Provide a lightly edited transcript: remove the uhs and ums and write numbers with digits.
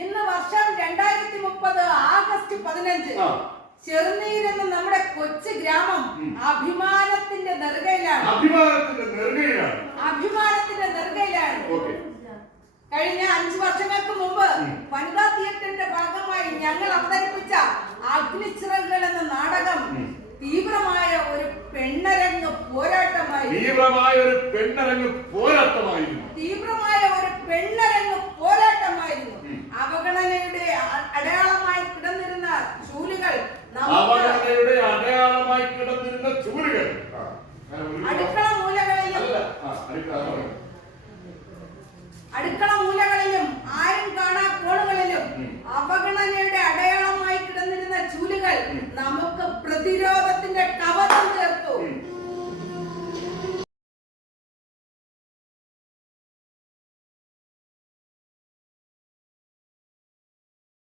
ഇന്ന് വർഷം 2030 ആഗസ്റ്റ് 15. ചെറുനീർ എന്ന നമ്മുടെ കൊച്ചു ഗ്രാമം അഭിമാനത്തിന്റെ നെറുകയിലാണ്. കഴിഞ്ഞ 5 വർഷങ്ങൾക്ക് മുമ്പ് വനിതാ തിയേറ്ററിന്റെ ഭാഗമായി ഞങ്ങൾ അവതരിപ്പിച്ച അഗ്നിച്ചിറകുകൾ എന്ന നാടകം തീവ്രമായ ഒരു പെണ്ണരങ്ങ് പോരാട്ടമായിരുന്നു. അവഗണനയുടെ അടയാളമായി കിടന്നിരുന്ന ചൂലുകൾ